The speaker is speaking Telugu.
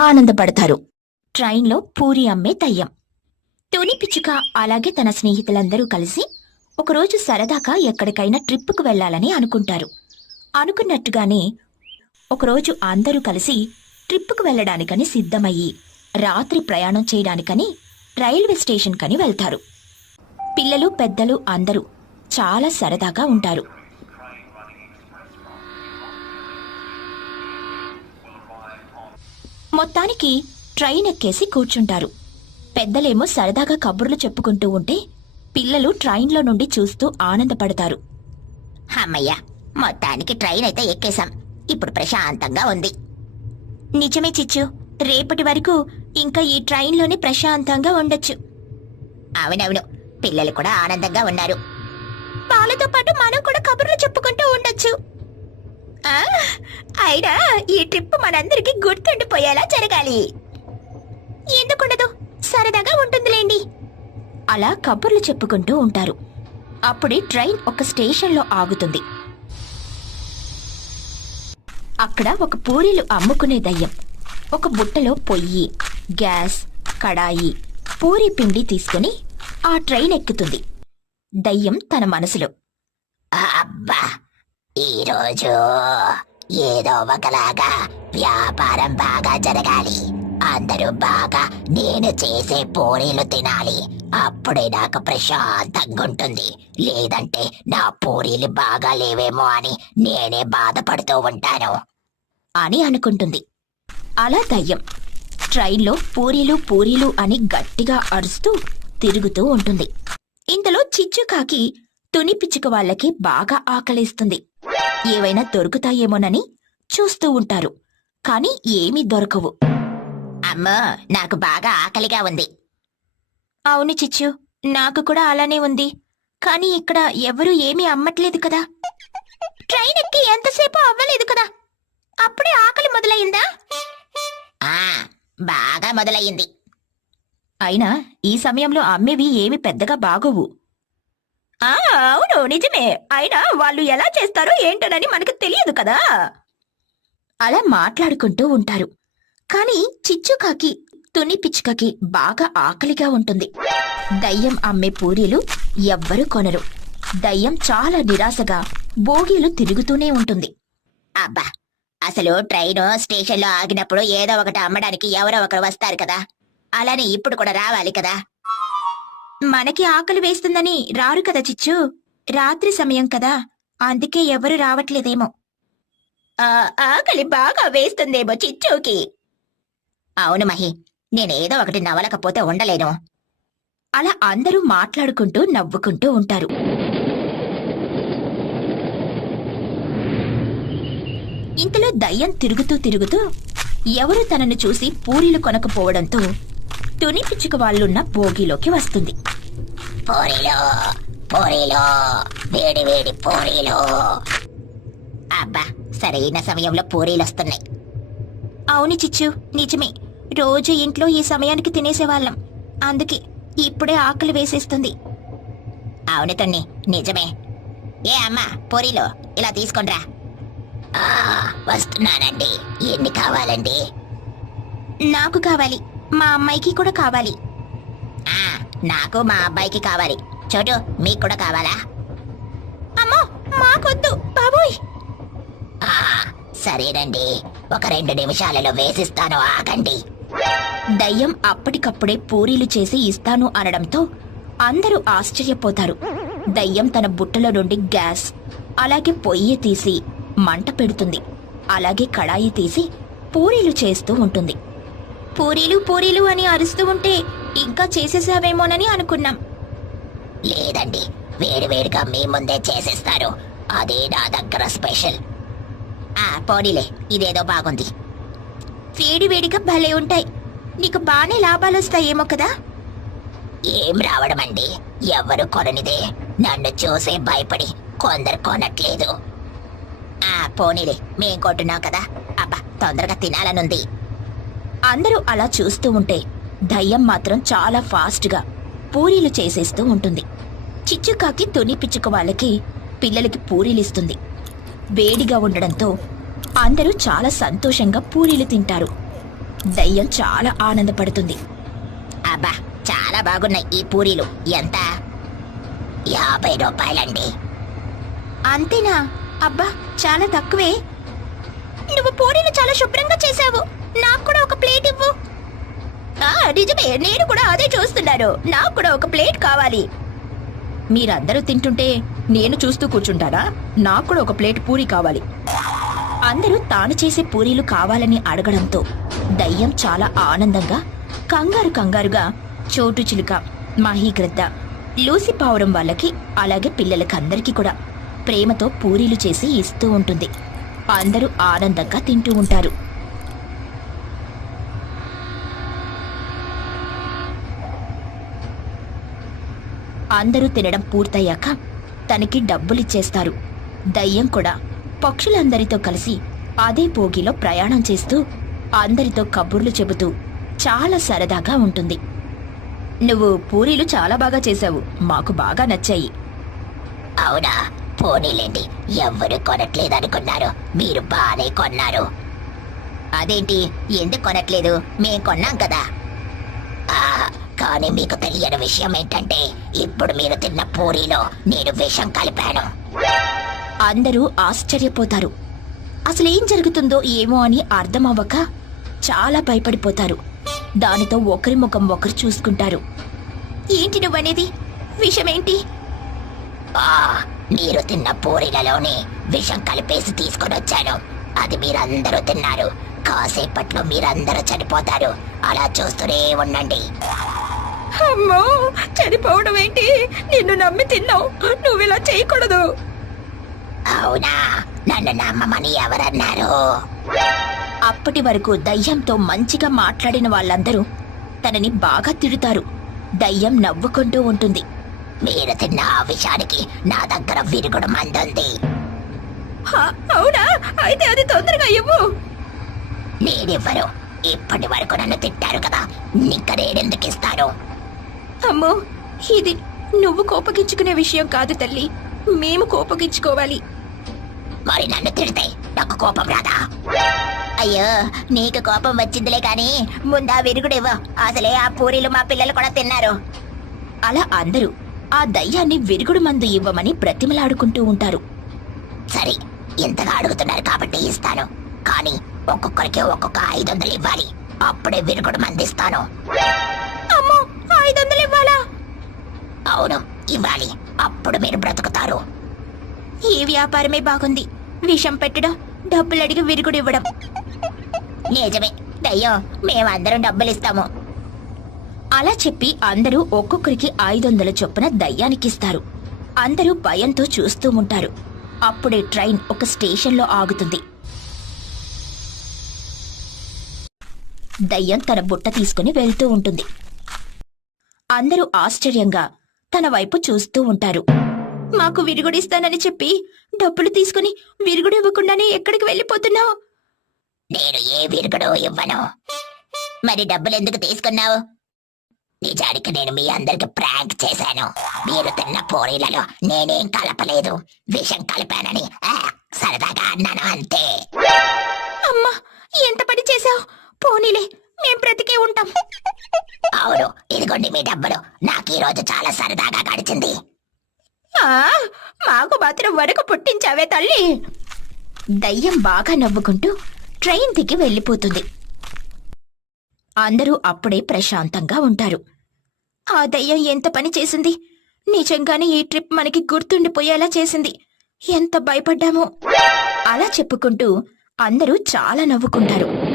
ఆనందపడతారు. ట్రైన్లో పూరి అమ్మే దయ్యం తుని పిచ్చుక అలాగే తన స్నేహితులందరూ కలిసి ఒకరోజు సరదాగా ఎక్కడికైనా ట్రిప్పుకు వెళ్ళాలని అనుకుంటారు. అనుకున్నట్టుగానే ఒకరోజు అందరూ కలిసి ట్రిప్పుకు వెళ్ళడానికని సిద్ధమయ్యి రాత్రి ప్రయాణం చేయడానికని రైల్వే స్టేషన్ కని వెళ్తారు. పిల్లలు పెద్దలు అందరూ చాలా సరదాగా ఉంటారు. మొత్తానికి ట్రైన్ ఎక్కేసి కూర్చుంటారు. పెద్దలేమో సరదాగా కబుర్లు చెప్పుకుంటూ ఉంటే పిల్లలు ట్రైన్లో నుండి చూస్తూ ఆనందపడతారు. అమ్మయ్య మొత్తానికి ట్రైన్ అయితే ఎక్కేశాం. ఇప్పుడు ప్రశాంతంగా ఉంది. నిజమే చిచ్చు రేపటి వరకు ఇంకా ఈ ట్రైన్లోనే ప్రశాంతంగా ఉండొచ్చు. అవునవును పిల్లలు కూడా ఆనందంగా ఉన్నారు. వాళ్ళతో పాటు మనం కూడా కబుర్లు చెప్పుకుంటూ ఉండొచ్చు. అయినా ఈ ట్రిప్ మనందరికీ గుర్తుండిపోయేలా జరగాలి. ఎందుకుండదు సరదాగా ఉంటుందిలేండి. అలా కబుర్లు చెప్పుకుంటూ ఉంటారు. అప్పుడే ట్రైన్ ఒక స్టేషన్లో ఆగుతుంది. అక్కడ ఒక పూరీలు అమ్ముకునే దయ్యం. ఒక బుట్టలో పొయ్యి గ్యాస్ కడాయి పూరి పిండి తీసుకుని ఆ ట్రైన్ ఎక్కుతుంది. దయ్యం తన మనసులో అబ్బా! ఈరోజు ఏదో ఒకలాగా వ్యాపారం బాగా జరగాలి. అందరూ బాగా నేను చేసే పూరీలు తినాలి. అప్పుడే నాకు ప్రశాంతంగా ఉంటుంది. లేదంటే నా పూరీలు బాగా లేవేమో అని నేనే బాధపడుతూ ఉంటాను. అని అనుకుంటుంది. అలా దయ్యం ట్రైన్లో పూరీలు పూరీలు అని గట్టిగా అరుస్తూ తిరుగుతూ ఉంటుంది. ఇంతలో చిచ్చుకాకి తుని పిచ్చుక వాళ్ళకి బాగా ఆకలిస్తుంది. ఏవైనా దొరుకుతాయేమోనని చూస్తూ ఉంటారు. కాని ఏమీ దొరకవు. అమ్మో నాకు బాగా ఆకలిగా ఉంది. అవును చిచ్చు నాకు కూడా అలానే ఉంది. కానీ ఇక్కడ ఎవరూ ఏమీ అమ్మట్లేదు కదా. ట్రైన్ ఎక్కి ఎంతసేపు అవ్వలేదు కదా. అప్పుడే ఆకలి మొదలయ్యిందా? ఆ బాగా మొదలయ్యింది. అయినా ఈ సమయంలో అమ్మేవి ఏమి పెద్దగా బాగోవు. అవును నిజమే. అయినా వాళ్ళు ఎలా చేస్తారో ఏంటోనని మనకు తెలియదు కదా. అలా మాట్లాడుకుంటూ ఉంటారు. కాని చిచ్చుకాకి తుని పిచ్చుకకి బాగా ఆకలిగా ఉంటుంది. దయ్యం అమ్మే పూరీలు ఎవ్వరూ కొనరు. దయ్యం చాలా నిరాశగా బోగీలు తిరుగుతూనే ఉంటుంది. అబ్బా అసలు ట్రైన్ స్టేషన్లో ఆగినప్పుడు ఏదో ఒకటి అమ్మడానికి ఎవరో ఒకరు వస్తారు కదా. అలానే ఇప్పుడు కూడా రావాలి కదా. మనకి ఆకలి వేస్తుందని రారు కదా చిచ్చు? రాత్రి సమయం కదా. అందుకే ఎవరు రావట్లేదేమో. ఆకలి బాగా వేస్తుందేమో చిచ్చుకి. అవును మహి నేనేదో ఒకటి నవలకపోతే ఉండలేను. అలా అందరూ మాట్లాడుకుంటూ నవ్వుకుంటూ ఉంటారు. ఇంతలో దయ్యం తిరుగుతూ తిరుగుతూ ఎవరు తనను చూసి పూరీలు కొనకపోవడంతో తుని పిచ్చుక వాళ్ళున్న బోగిలోకి వస్తుంది. పూరీలు పూరీలు వేడి వేడి పూరీలు. అబ్బా సరైన సమయంలో పూరీలు వస్తున్నాయి. అవును చిచ్చు నిజమే. రోజు ఇంట్లో ఈ సమయానికి తినేసేవాళ్ళం. అందుకే ఇప్పుడే ఆకలి వేసేస్తుంది. అవును తన్ని నిజమే. ఏ అమ్మా పూరీలు ఇలా తీసుకొనిరా ఆ, వస్తున్నానండి. ఎన్ని కావాలండి? నాకు కావాలి. మా అమ్మాయికి కూడా కావాలి. నాకు మా అబ్బాయికి కావాలి. చోటు మీకు కూడా కావాలా? అమ్మో మాకొద్దు బాబోయ్. సరేనండి. ఒక రెండు నిమిషాలలో వేసిస్తాను ఆగండి. దయ్యం అప్పటికప్పుడే పూరీలు చేసి ఇస్తాను అనడంతో అందరూ ఆశ్చర్యపోతారు. దయ్యం తన బుట్టలో నుండి గ్యాస్ అలాగే పొయ్యి తీసి మంట పెడుతుంది. అలాగే కడాయి తీసి పూరీలు చేస్తూ ఉంటుంది. పూరీలు పూరీలు అని అరుస్తూ ఉంటే ఇంకా చేసేసావేమోనని అనుకున్నాం. లేదండి వేడివేడిగా మీ ముందే చేసేస్తారు. అదే నా దగ్గర స్పెషల్. ఆ పోనీలే ఇదేదో బాగుంది. వేడివేడిగా భలే ఉంటాయి. నీకు బానే లాభాలొస్తాయేమో కదా. ఏం రావడం అండి ఎవరు కొననిదే. నన్ను చూసే భయపడి కొందరు కొనట్లేదు. ఆ పోనీలే మేం కొంటున్నాం కదా. అబ్బా తొందరగా తినాలనుంది. అందరూ అలా చూస్తూ ఉంటే దయ్యం మాత్రం చాలా ఫాస్ట్గా పూరీలు చేసేస్తూ ఉంటుంది. చిచ్చుకాకి తుని పిచ్చుక వాళ్ళకి పిల్లలకి పూరీలిస్తుంది. వేడిగా ఉండడంతో అందరూ చాలా సంతోషంగా పూరీలు తింటారు. దయ్యం చాలా ఆనందపడుతుంది. అబ్బా చాలా బాగున్నాయి ఈ పూరీలు. ఎంత? యాభై రూపాయలండి. అంతేనా? అబ్బా చాలా తక్కువే. నువ్వు పూరీలు చాలా శుభ్రంగా చేశావు నాకు కూడా ఒక ప్లేట్ ఇవ్వు. నిజమే నేను కూడా అదే చూస్తున్నాను నాకు కూడా ఒక ప్లేట్ కావాలి. మీరందరూ తింటుంటే నేను చూస్తూ కూర్చుంటానా నాకు కూడా ఒక ప్లేట్ పూరి కావాలి. అందరూ తాను చేసే పూరీలు కావాలని అడగడంతో దయ్యం చాలా ఆనందంగా కంగారు కంగారుగా చోటు చిలుక మహీగ్రద్ద లూసి పావురం వాళ్ళకి అలాగే పిల్లలకి అందరికీ కూడా ప్రేమతో పూరీలు చేసి ఇస్తూ ఉంటుంది. అందరూ ఆనందంగా తింటూ ఉంటారు. అందరూ తినడం పూర్తయ్యాక తనకి డబ్బులిచ్చేస్తారు. దయ్యం కూడా పక్షులందరితో కలిసి అదే పోగిలో ప్రయాణం చేస్తూ అందరితో కబుర్లు చెబుతూ చాలా సరదాగా ఉంటుంది. నువ్వు పూరీలు చాలా బాగా చేశావు. మాకు బాగా నచ్చాయి. అవునా? పోనీలేండి. ఎవ్వరు కొనట్లేదనుకున్నారు. మీరు బాగానే కొన్నారు. అదేంటి? ఎందుకు కొనట్లేదు? మేం కొన్నాం కదా. కానీ మీకు తెలియని విషయం ఏంటంటే ఇప్పుడు మీరు తిన్న పూరీలో నేను విషం కలిపాను. అందరూ ఆశ్చర్యపోతారు. అసలేం జరుగుతుందో ఏమో అని అర్థం అవ్వక చాలా భయపడిపోతారు. దానితో ఒకరి ముఖం ఒకరు చూసుకుంటారు. ఏంటి నువ్వనేది? విషమేంటి? ఆ, మీరు తిన్న పూరీలలోనే విషం కలిపేసి తీసుకొని వచ్చాను. అది మీరందరూ తిన్నారు. కాసేపట్లో మీరందరూ చనిపోతారు. అలా చూస్తూనే ఉండండి. అమ్మో చనిపోవడం ఏంటి? నిన్ను నమ్మి తిన్నావు. నువ్వు ఇలా చేయకూడదు. అవునా? నన్ను నమ్మమని ఎవరన్నారు? అప్పటి వరకు దయ్యంతో మంచిగా మాట్లాడిన వాళ్ళందరూ తనని బాగా తిడుతారు. దయ్యం నవ్వుకుంటూ ఉంటుంది. మీరు తిన్న ఆ విషానికి నా దగ్గర విరుగుడు మందుంది. అవునా? అయితే అది తొందరగా ఇవ్వు. నేనివ్వరు ఇప్పటి వరకు నన్ను తిట్టారు కదా. ఇంకా నేనెందుకు ఇస్తాను అమ్మో ఇది నువ్వు కోపగించుకునే విషయం కాదు తల్లి. మేము కోపగించుకోవాలి. మరి నన్ను తిడితే నాకు కోపం రాదా? అయ్యో నీకు కోపం వచ్చిందిలే కాని ముందా విరుగుడివ్వు అసలే ఆ పూరీలు మా పిల్లలు కూడా తిన్నారు. అలా అందరూ ఆ దయ్యాన్ని విరుగుడు మందు ఇవ్వమని బ్రతిమలాడుకుంటూ ఉంటారు. సరే ఇంతగా అడుగుతున్నారు కాబట్టి ఇస్తాను. కానీ ఒక్కొక్కరికి ఒక్కొక్క ఐదు వందలు ఇవ్వాలి. అప్పుడే విరుగుడు మందిస్తాను. ఐదు వందలు ఇవ్వాలా? అవును ఇవ్వాలి. అప్పుడు మీరు బ్రతుకుతారు. ఈ వ్యాపారమే బాగుంది. విషం పెట్టడం డబ్బులు అడిగి విరుగుడు ఇవ్వడం. నిజమే. దయ్యం మేమందరం డబ్బులు ఇస్తాము అలా చెప్పి అందరూ ఒక్కొక్కరికి ఐదు వందల చొప్పున దయ్యానికిస్తారు. అందరూ భయంతో చూస్తూ ఉంటారు. అప్పుడే ట్రైన్ ఒక స్టేషన్లో ఆగుతుంది. దయ్యం తన బుట్ట తీసుకుని వెళ్తూ ఉంటుంది. అందరూ ఆశ్చర్యంగా తన వైపు చూస్తూ ఉంటారు. మాకు విరుగుడిస్తానని చెప్పి డబ్బులు తీసుకుని విరుగుడు ఇవ్వకుండానే ఎక్కడికి వెళ్ళిపోతున్నావు? నేను ఏ విరుగుడు ఇవ్వను. మరి డబ్బులు ఎందుకు తీసుకున్నావు? నిజానికి నేను మీ అందరికి ప్రాంక్ చేశాను. మీరు తిన్న పూరీలలో నేనేం కలపలేదు. విషం కలిపానని. ఆ, సరదాగా అన్నాను అంతే. అమ్మా ఎంత పని చేశావు? పోనీలే మేం బ్రతికే ఉంటాం. అవును ఇదిగోండి మీ డబ్బులు. నాకు ఈ రోజు చాలా సరదాగా గడిచింది. ఆ, మాకు మాత్రం వరకు పుట్టించావే తల్లి. దయ్యం బాగా నవ్వుకుంటూ ట్రైన్ దిగి వెళ్ళిపోతుంది. అందరూ అప్పుడే ప్రశాంతంగా ఉంటారు. ఆ దయ్యం ఎంత పని చేసింది? నిజంగానే ఈ ట్రిప్ మనకి గుర్తుండిపోయేలా చేసింది. ఎంత భయపడ్డామో. అలా చెప్పుకుంటూ అందరూ చాలా నవ్వుకుంటారు.